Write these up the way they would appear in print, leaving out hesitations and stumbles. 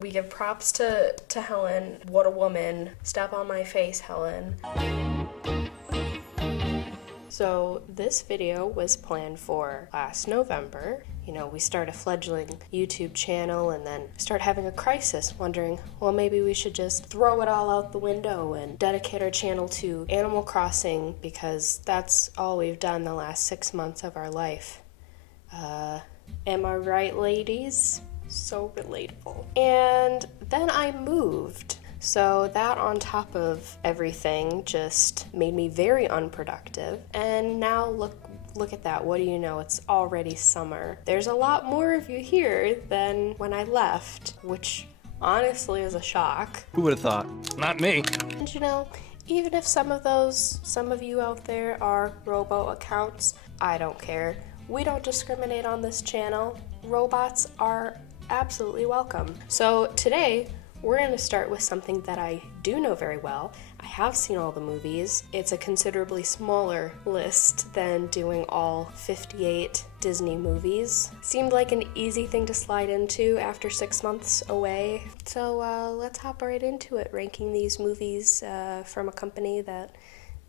We give props to Helen. What a woman. Step on my face, Helen. So this video was planned for last November. You know, we start a fledgling YouTube channel and then start having a crisis, wondering, well, maybe we should just throw it all out the window and dedicate our channel to Animal Crossing because that's all we've done the last 6 months of our life. Am I right, ladies? So relatable. And then I moved. So that on top of everything just made me very unproductive. And now look at that. What do you know? It's already summer. There's a lot more of you here than when I left, which honestly is a shock. Who would have thought? Not me. And you know, even if some of you out there are robo accounts, I don't care. We don't discriminate on this channel. Robots are absolutely welcome. So today, we're going to start with something that I do know very well. I have seen all the movies. It's a considerably smaller list than doing all 58 Disney movies. Seemed like an easy thing to slide into after 6 months away. So let's hop right into it, ranking these movies from a company that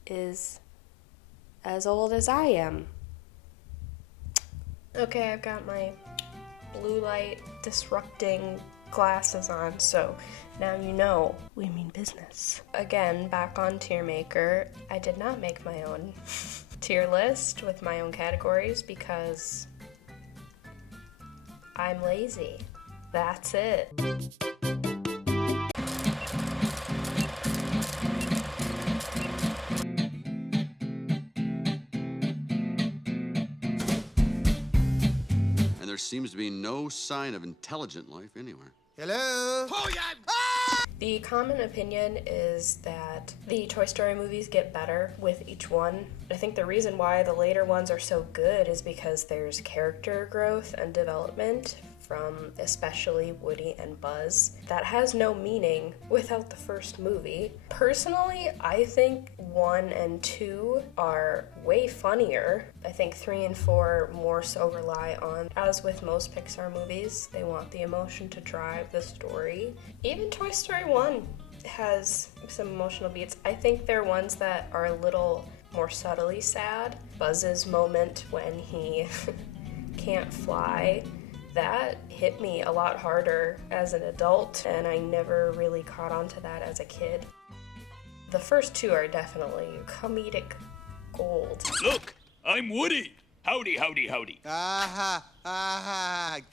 is as old as I am. Okay, I've got my blue light disrupting glasses on, so now you know we mean business. Again, back on Tier Maker, I did not make my own tier list with my own categories because I'm lazy. That's it. There seems to be no sign of intelligent life anywhere. Hello? Oh, yeah! Ah! The common opinion is that the Toy Story movies get better with each one. I think the reason why the later ones are so good is because there's character growth and development from especially Woody and Buzz that has no meaning without the first movie. Personally, I think 1 and 2 are way funnier. I think 3 and 4 more so rely on, as with most Pixar movies, they want the emotion to drive the story. Even Toy Story 1 has some emotional beats. I think they're ones that are a little more subtly sad. Buzz's moment when he can't fly, that hit me a lot harder as an adult, and I never really caught on to that as a kid. The first 2 are definitely comedic gold. Look, I'm Woody. Howdy, howdy, howdy.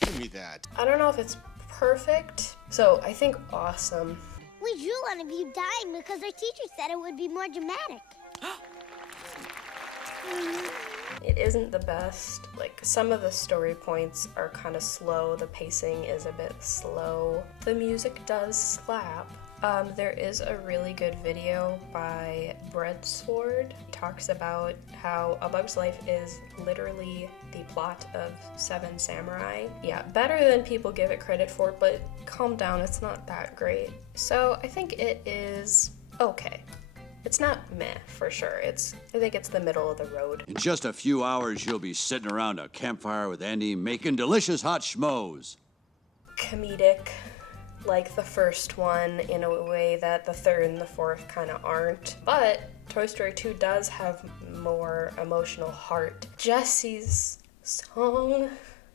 Give me that. I don't know if it's perfect, so I think awesome. We drew one of you dying because our teacher said it would be more dramatic. It isn't the best. Like, some of the story points are kind of slow. The pacing is a bit slow. The music does slap. There is a really good video by Breadsword. He talks about how A Bug's Life is literally the plot of Seven Samurai. Yeah, better than people give it credit for, but calm down, it's not that great. So I think it is okay. It's not meh, for sure. I think it's the middle of the road. In just a few hours, you'll be sitting around a campfire with Andy making delicious hot schmoes. Comedic, like the first one, in a way that the third and the fourth kind of aren't. But Toy Story 2 does have more emotional heart. Jesse's song.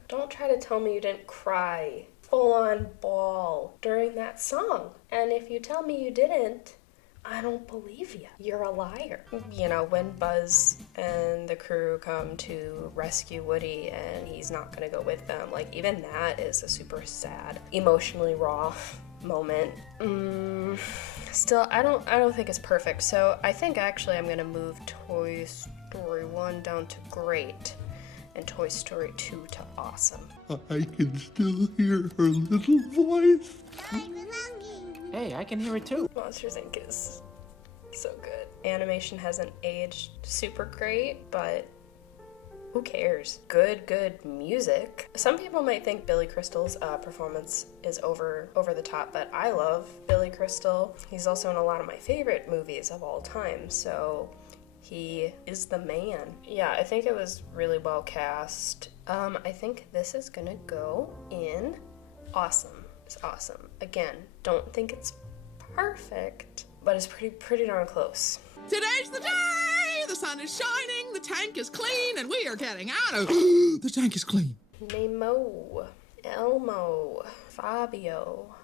Don't try to tell me you didn't cry full-on bawl during that song. And if you tell me you didn't, I don't believe you. You're a liar. You know, when Buzz and the crew come to rescue Woody and he's not gonna go with them, like, even that is a super sad, emotionally raw moment. Still, I don't think it's perfect, so I think actually I'm gonna move Toy Story 1 down to great and Toy Story 2 to awesome. I can still hear her little voice. Hey, I can hear it too. Monsters Inc. is so good. Animation hasn't aged super great, but who cares? Good music. Some people might think Billy Crystal's performance is over the top, but I love Billy Crystal. He's also in a lot of my favorite movies of all time, so he is the man. Yeah, I think it was really well cast. I think this is gonna go in awesome. is awesome. Again, don't think it's perfect, but it's pretty darn close. Today's the day! The sun is shining, the tank is clean, and we are getting out of... The tank is clean. Nemo, Elmo, Fabio.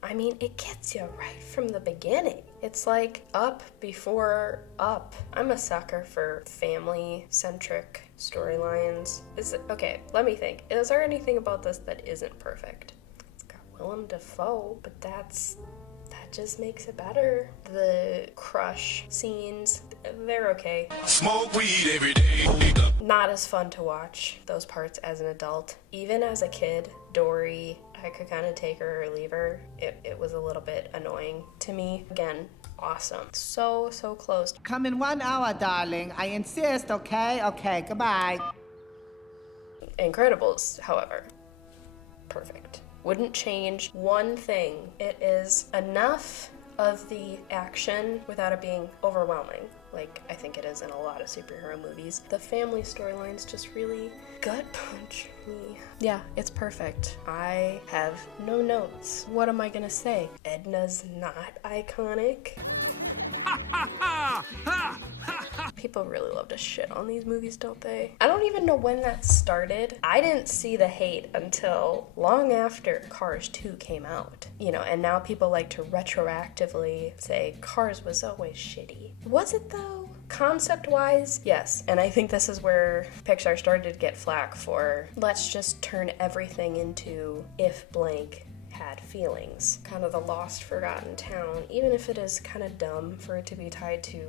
I mean, it gets you right from the beginning. It's like Up before Up. I'm a sucker for family-centric storylines. Okay, let me think. Is there anything about this that isn't perfect? It's got Willem Dafoe, but that just makes it better. The crush scenes, they're okay. Smoke weed every day. Not as fun to watch, those parts, as an adult. Even as a kid, Dory, I could kind of take her or leave her. It was a little bit annoying to me. Again, awesome. So close. Come in 1 hour, darling. I insist, okay? Okay, goodbye. Incredibles, however, perfect. Wouldn't change one thing. It is enough of the action without it being overwhelming, like I think it is in a lot of superhero movies. The family storylines just really gut punch me. Yeah, it's perfect. I have no notes. What am I gonna say? Edna's not iconic. People really love to shit on these movies, don't they? I don't even know when that started. I didn't see the hate until long after Cars 2 came out. And now people like to retroactively say Cars was always shitty. Was it though? Concept-wise, yes. And I think this is where Pixar started to get flack for, let's just turn everything into if blank had feelings. Kind of the lost, forgotten town, even if it is kind of dumb for it to be tied to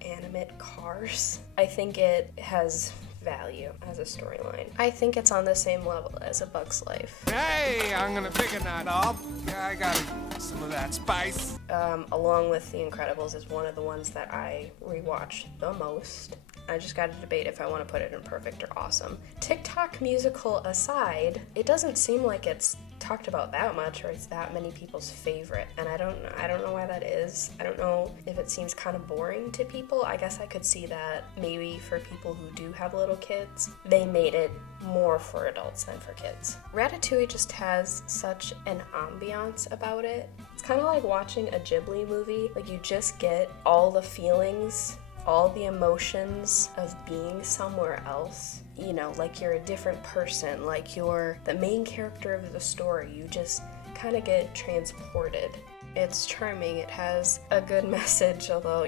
animate cars. I think it has value as a storyline. I think it's on the same level as A Bug's Life. Hey, I'm gonna pick a nut up. Yeah, I got some of that spice. Along with The Incredibles is one of the ones that I rewatch the most. I just got to debate if I want to put it in perfect or awesome. TikTok musical aside, it doesn't seem like it's talked about that much or it's that many people's favorite, and I don't know why that is. I don't know if it seems kind of boring to people. I guess I could see that maybe for people who do have little kids, they made it more for adults than for kids. Ratatouille just has such an ambiance about it. It's kind of like watching a Ghibli movie. Like, you just get all the feelings, all the emotions of being somewhere else. Like you're a different person, like you're the main character of the story. You just kind of get transported. It's charming. It has a good message, although,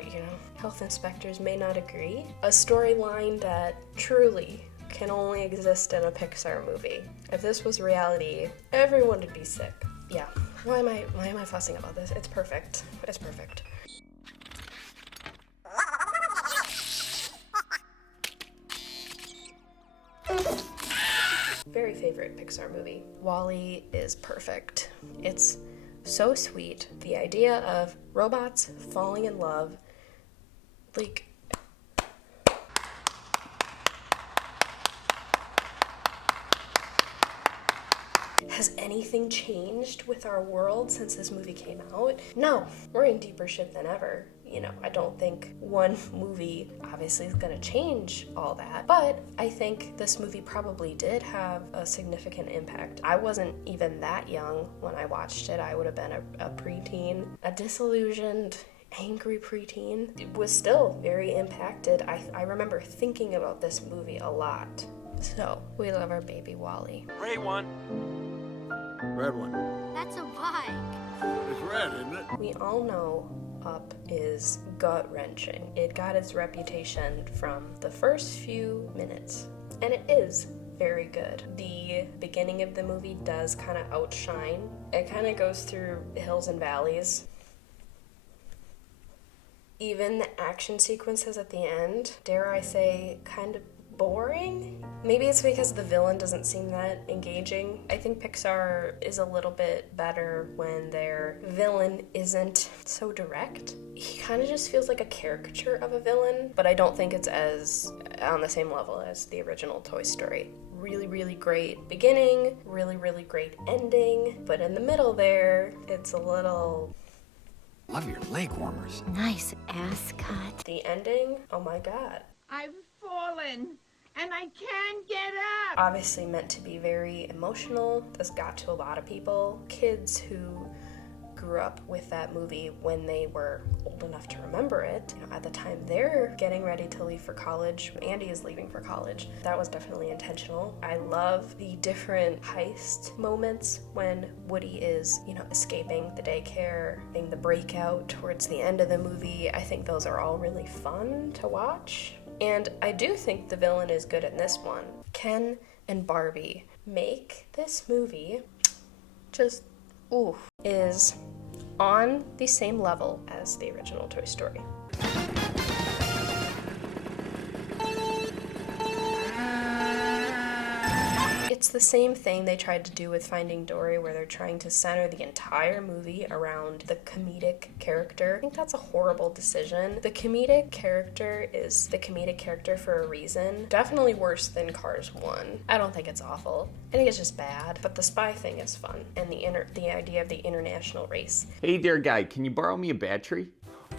health inspectors may not agree. A storyline that truly can only exist in a Pixar movie. If this was reality, everyone would be sick. Yeah. Why am I fussing about this? It's perfect. It's perfect. Very favorite Pixar movie. WALL-E is perfect. It's so sweet. The idea of robots falling in love, like, has anything changed with our world since this movie came out? No, we're in deeper shit than ever. I don't think one movie obviously is going to change all that, but I think this movie probably did have a significant impact. I wasn't even that young when I watched it. I would have been a preteen, a disillusioned, angry preteen. It was still very impacted. I remember thinking about this movie a lot. So, we love our baby WALL-E. Gray one. Red one. That's a bike. It's red, isn't it? We all know Up is gut-wrenching. It got its reputation from the first few minutes, and it is very good. The beginning of the movie does kind of outshine. It kind of goes through hills and valleys. Even the action sequences at the end, dare I say, kind of boring? Maybe it's because the villain doesn't seem that engaging. I think Pixar is a little bit better when their villain isn't so direct. He kind of just feels like a caricature of a villain, but I don't think it's as on the same level as the original Toy Story. Really, really great beginning, really, really great ending, but in the middle there, it's a little... Love your leg warmers. Nice ass cut. The ending, oh my god. I've fallen. and I can't get up. Obviously meant to be very emotional. This got to a lot of people. Kids who grew up with that movie when they were old enough to remember it. You know, at the time they're getting ready to leave for college. Andy is leaving for college. That was definitely intentional. I love the different heist moments when Woody is, you know, escaping the daycare, being the breakout towards the end of the movie. I think those are all really fun to watch. And I do think the villain is good in this one. Ken and Barbie make this movie just, is on the same level as the original Toy Story. It's the same thing they tried to do with Finding Dory, where they're trying to center the entire movie around the comedic character. I think that's a horrible decision. The comedic character is the comedic character for a reason. Definitely worse than Cars 1. I don't think it's awful. I think it's just bad, but the spy thing is fun, and the idea of the international race. Hey there, guy, can you borrow me a battery?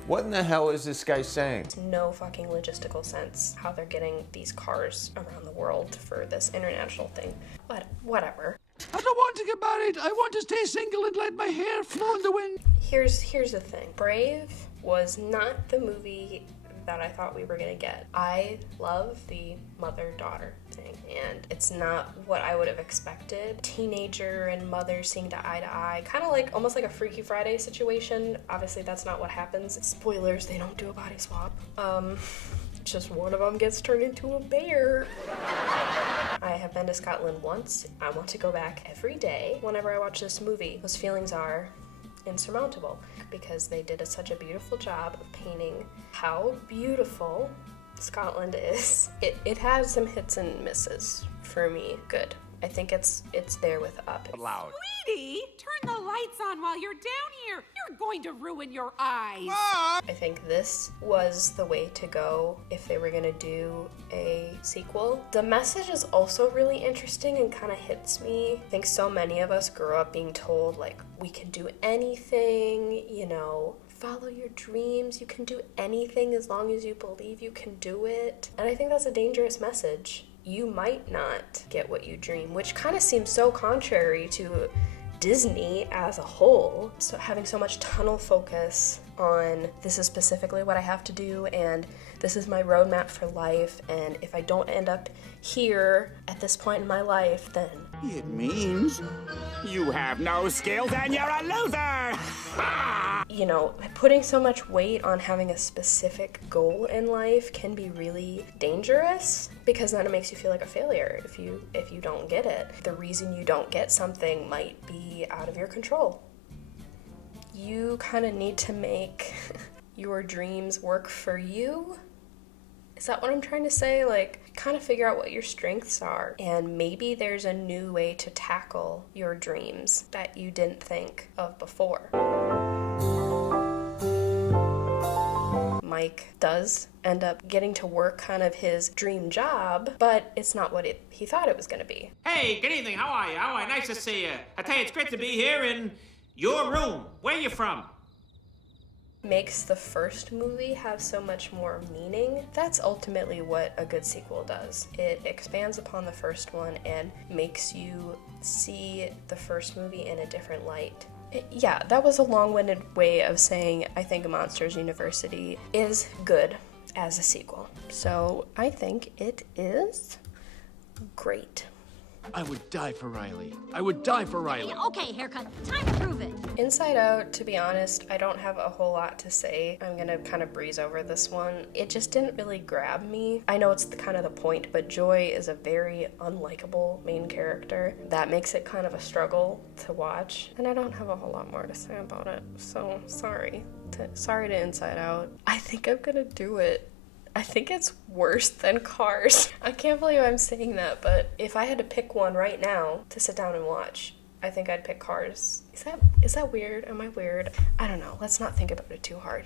What in the hell is this guy saying? It's no fucking logistical sense how they're getting these cars around the world for this international thing. But whatever. I don't want to get married. I want to stay single and let my hair flow in the wind. Here's the thing. Brave was not the movie that I thought we were gonna get. I love the mother-daughter thing, and it's not what I would have expected. Teenager and mother seeing to eye, kind of like almost like a Freaky Friday situation. Obviously that's not what happens. Spoilers, they don't do a body swap. Just one of them gets turned into a bear. I have been to Scotland once. I want to go back every day. Whenever I watch this movie, those feelings are insurmountable because they did such a beautiful job of painting how beautiful Scotland is. It has some hits and misses for me. Good. I think it's there with Up. Loud. Sweetie, turn the lights on while you're down here. You're going to ruin your eyes. I think this was the way to go if they were gonna do a sequel. The message is also really interesting and kind of hits me. I think so many of us grew up being told, like, we can do anything, you know, follow your dreams, you can do anything as long as you believe you can do it. And I think that's a dangerous message. You might not get what you dream, which kind of seems so contrary to Disney as a whole. So having so much tunnel focus on this is specifically what I have to do and this is my roadmap for life, and if I don't end up here at this point in my life, then It means You have no skills and you're a loser! you know, putting so much weight on having a specific goal in life can be really dangerous because then it makes you feel like a failure if you don't get it. The reason you don't get something might be out of your control. You kind of need to make your dreams work for you. Is that what I'm trying to say? Like, kind of figure out what your strengths are, and maybe there's a new way to tackle your dreams that you didn't think of before. Mike does end up getting to work kind of his dream job, but it's not what he thought it was going to be. Hey, good evening. How are you? Nice to see you. I tell you, it's great to be here in your room. Where you from? Makes the first movie have so much more meaning. That's ultimately what a good sequel does. It expands upon the first one and makes you see the first movie in a different light. Yeah, that was a long-winded way of saying I think Monsters University is good as a sequel. So I think it is great. I would die for Riley. I would die for Riley. Okay, haircut. Time to prove it. Inside Out, to be honest, I don't have a whole lot to say. I'm gonna kind of breeze over this one. It just didn't really grab me. I know it's kind of the point, but Joy is a very unlikable main character. That makes it kind of a struggle to watch, and I don't have a whole lot more to say about it. So sorry to Inside Out. I think I'm gonna do it. I think it's worse than Cars. I can't believe I'm saying that, but if I had to pick one right now to sit down and watch, I think I'd pick Cars. Is that weird? Am I weird? I don't know. Let's not think about it too hard.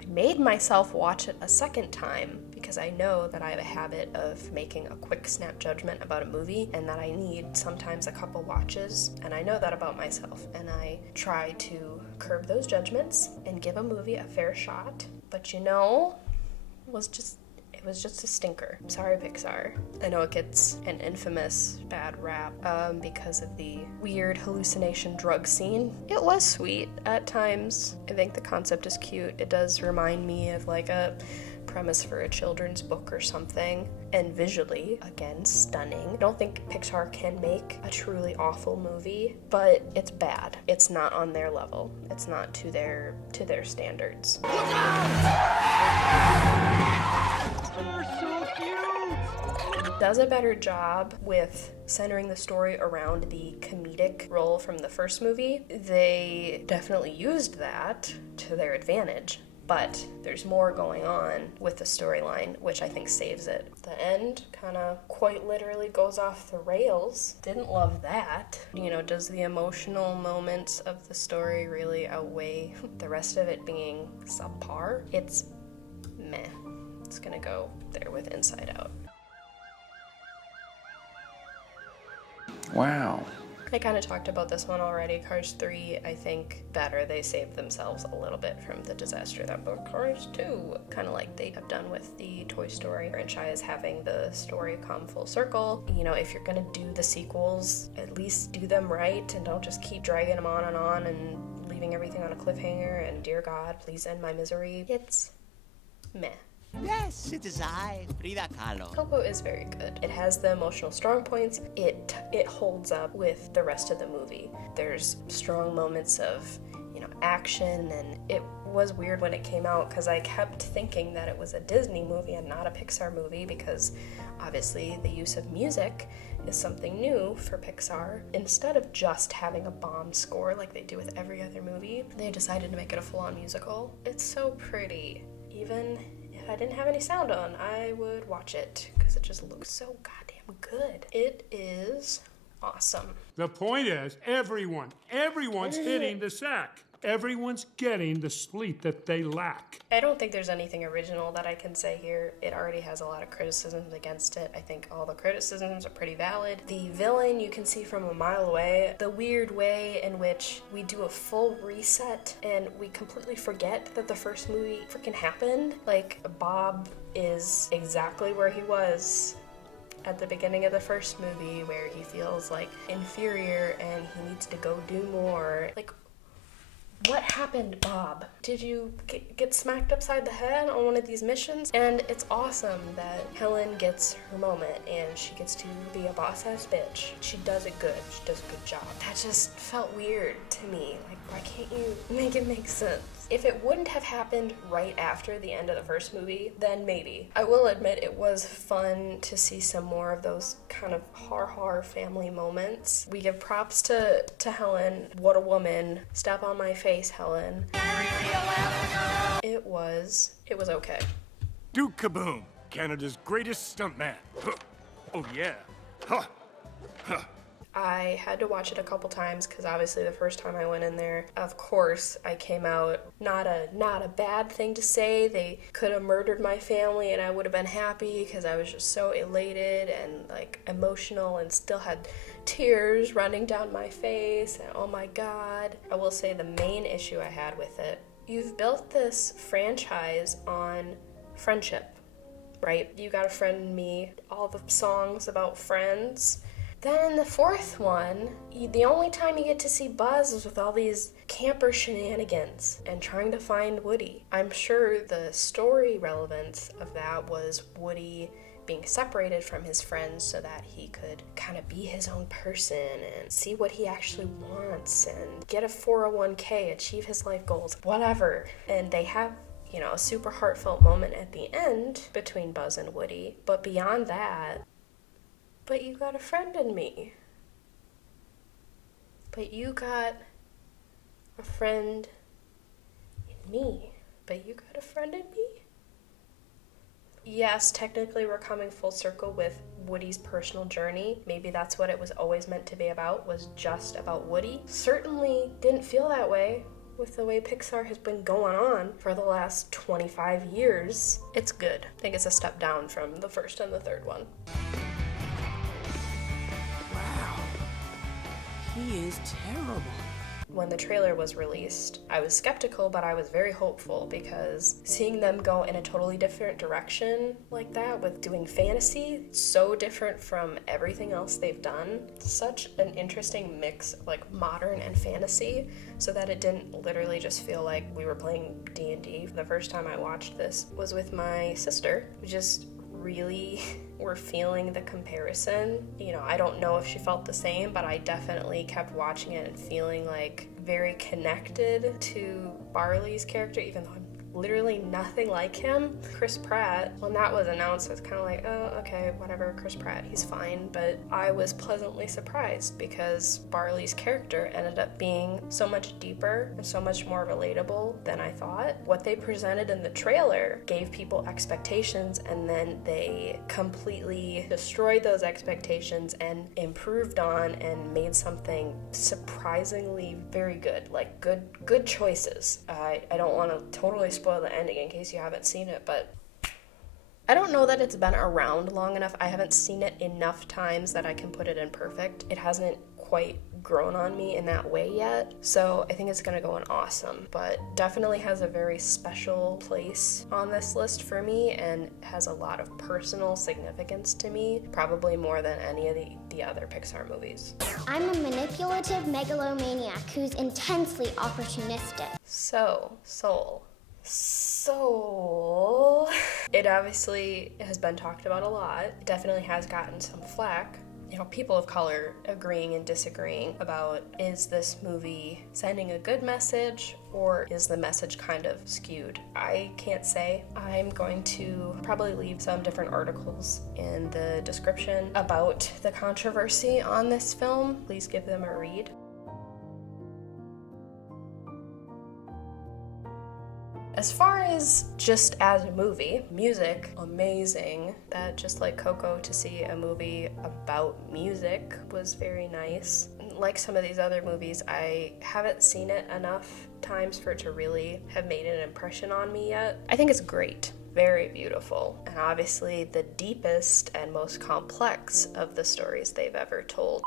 I made myself watch it a second time because I know that I have a habit of making a quick snap judgment about a movie and that I need sometimes a couple watches, and I know that about myself, and I try to curb those judgments and give a movie a fair shot. But you know, it was just a stinker. Sorry, Pixar. I know it gets an infamous bad rap because of the weird hallucination drug scene. It was sweet at times. I think the concept is cute. It does remind me of like a premise for a children's book or something. And visually, again, stunning. I don't think Pixar can make a truly awful movie, but it's bad. It's not on their level. It's not to their standards. Look out! So cute! Does a better job with centering the story around the comedic role from the first movie. They definitely used that to their advantage, but there's more going on with the storyline, which I think saves it. The end kind of quite literally goes off the rails. Didn't love that. You know, does the emotional moments of the story really outweigh the rest of it being subpar? It's meh. It's gonna go there with Inside Out. Wow. I kind of talked about this one already. Cars 3, I think, better. They saved themselves a little bit from the disaster that was Cars 2. Kind of like they have done with the Toy Story franchise, having the story come full circle. You know, if you're gonna do the sequels, at least do them right and don't just keep dragging them on and leaving everything on a cliffhanger and dear God, please end my misery. It's meh. Yes, it is I, Frida Kahlo. Coco is very good. It has the emotional strong points. It holds up with the rest of the movie. There's strong moments of, you know, action, and it was weird when it came out because I kept thinking that it was a Disney movie and not a Pixar movie because obviously the use of music is something new for Pixar. Instead of just having a bomb score like they do with every other movie, they decided to make it a full-on musical. It's so pretty. Even if I didn't have any sound on, I would watch it because it just looks so goddamn good. It is awesome. The point is, everyone's hitting the sack. Everyone's getting the sleep that they lack. I don't think there's anything original that I can say here. It already has a lot of criticisms against it. I think all the criticisms are pretty valid. The villain you can see from a mile away. The weird way in which we do a full reset and we completely forget that the first movie freaking happened. Like, Bob is exactly where he was at the beginning of the first movie, where he feels like inferior and he needs to go do more. Like, what happened, Bob? Did you get smacked upside the head on one of these missions? And it's awesome that Helen gets her moment and she gets to be a boss-ass bitch. She does it good. She does a good job. That just felt weird to me. Like, why can't you make it make sense? If it wouldn't have happened right after the end of the first movie, then maybe. I will admit it was fun to see some more of those kind of har family moments. We give props to Helen. What a woman. Step on my face, Helen. It was okay. Duke Kaboom, Canada's greatest stuntman. Huh. Oh yeah. Huh. Huh. I had to watch it a couple times because obviously the first time I went in there, of course, I came out not a bad thing to say. They could have murdered my family and I would have been happy because I was just so elated and like emotional and still had tears running down my face and oh my God. I will say the main issue I had with it, you've built this franchise on friendship, right? You Got a Friend in Me, all the songs about friends. Then in the fourth one, the only time you get to see Buzz is with all these camper shenanigans and trying to find Woody. I'm sure the story relevance of that was Woody being separated from his friends so that he could kind of be his own person and see what he actually wants and get a 401k, achieve his life goals, whatever. And they have, you know, a super heartfelt moment at the end between Buzz and Woody. But beyond that, but you got a friend in me. But you got a friend in me. But you got a friend in me? Yes, technically we're coming full circle with Woody's personal journey. Maybe that's what it was always meant to be about, was just about Woody. Certainly didn't feel that way with the way Pixar has been going on for the last 25 years. It's good. I think it's a step down from the first and the third one. He is terrible. when the trailer was released, I was skeptical, but I was very hopeful because seeing them go in a totally different direction like that with doing fantasy, so different from everything else they've done. Such an interesting mix of like modern and fantasy, so that it didn't literally just feel like we were playing D&D. The first time I watched this was with my sister. We just really were feeling the comparison. You know, I don't know if she felt the same, but I definitely kept watching it and feeling like very connected to Barley's character, even though I'm literally nothing like him. Chris Pratt, when that was announced, I was kind of like, oh, okay, whatever, Chris Pratt, he's fine. But I was pleasantly surprised because Barley's character ended up being so much deeper and so much more relatable than I thought. What they presented in the trailer gave people expectations, and then they completely destroyed those expectations and improved on and made something surprisingly very good. Like good choices. I don't want to totally spoil the ending in case you haven't seen it, but I don't know that it's been around long enough. I haven't seen it enough times that I can put it in perfect. It hasn't quite grown on me in that way yet, so I think it's gonna go in awesome, but definitely has a very special place on this list for me and has a lot of personal significance to me, probably more than any of the other Pixar movies. I'm a manipulative megalomaniac who's intensely opportunistic. So, Soul. It obviously has been talked about a lot. It definitely has gotten some flack. You know, people of color agreeing and disagreeing about, is this movie sending a good message or is the message kind of skewed? I can't say. I'm going to probably leave some different articles in the description about the controversy on this film. Please give them a read. As far as just as a movie, music, amazing. That just like Coco, to see a movie about music was very nice. Like some of these other movies, I haven't seen it enough times for it to really have made an impression on me yet. I think it's great. Very beautiful. And obviously the deepest and most complex of the stories they've ever told.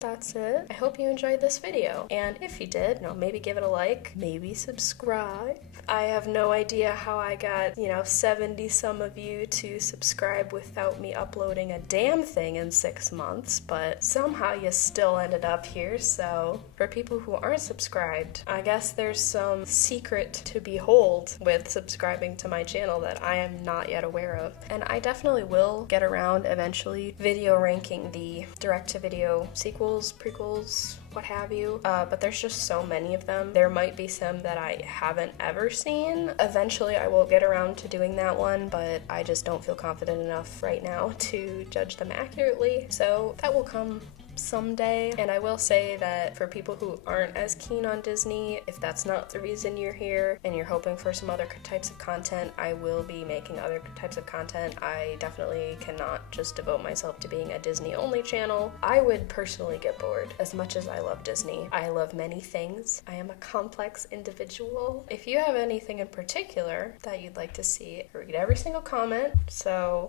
That's it. I hope you enjoyed this video, and if you did, maybe give it a like, maybe subscribe. I have no idea how I got, 70 some of you to subscribe without me uploading a damn thing in 6 months, but somehow you still ended up here. So for people who aren't subscribed, I guess there's some secret to behold with subscribing to my channel that I am not yet aware of. And I definitely will get around eventually video ranking the direct-to-video sequels, prequels, what have you, but there's just so many of them. There might be some that I haven't ever seen. Eventually I will get around to doing that one, but I just don't feel confident enough right now to judge them accurately, so that will come someday. And I will say that for people who aren't as keen on Disney, if that's not the reason you're here and you're hoping for some other types of content, I will be making other types of content. I definitely cannot just devote myself to being a Disney only channel. I would personally get bored. As much as I love Disney, I love many things. I am a complex individual. If you have anything in particular that you'd like to see, read every single comment.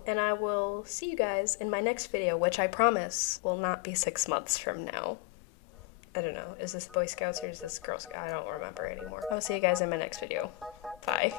And I will see you guys in my next video, which I promise will not be 6 months from now. I don't know. Is this Boy Scouts or is this Girl Scouts? I don't remember anymore. I'll see you guys in my next video. Bye.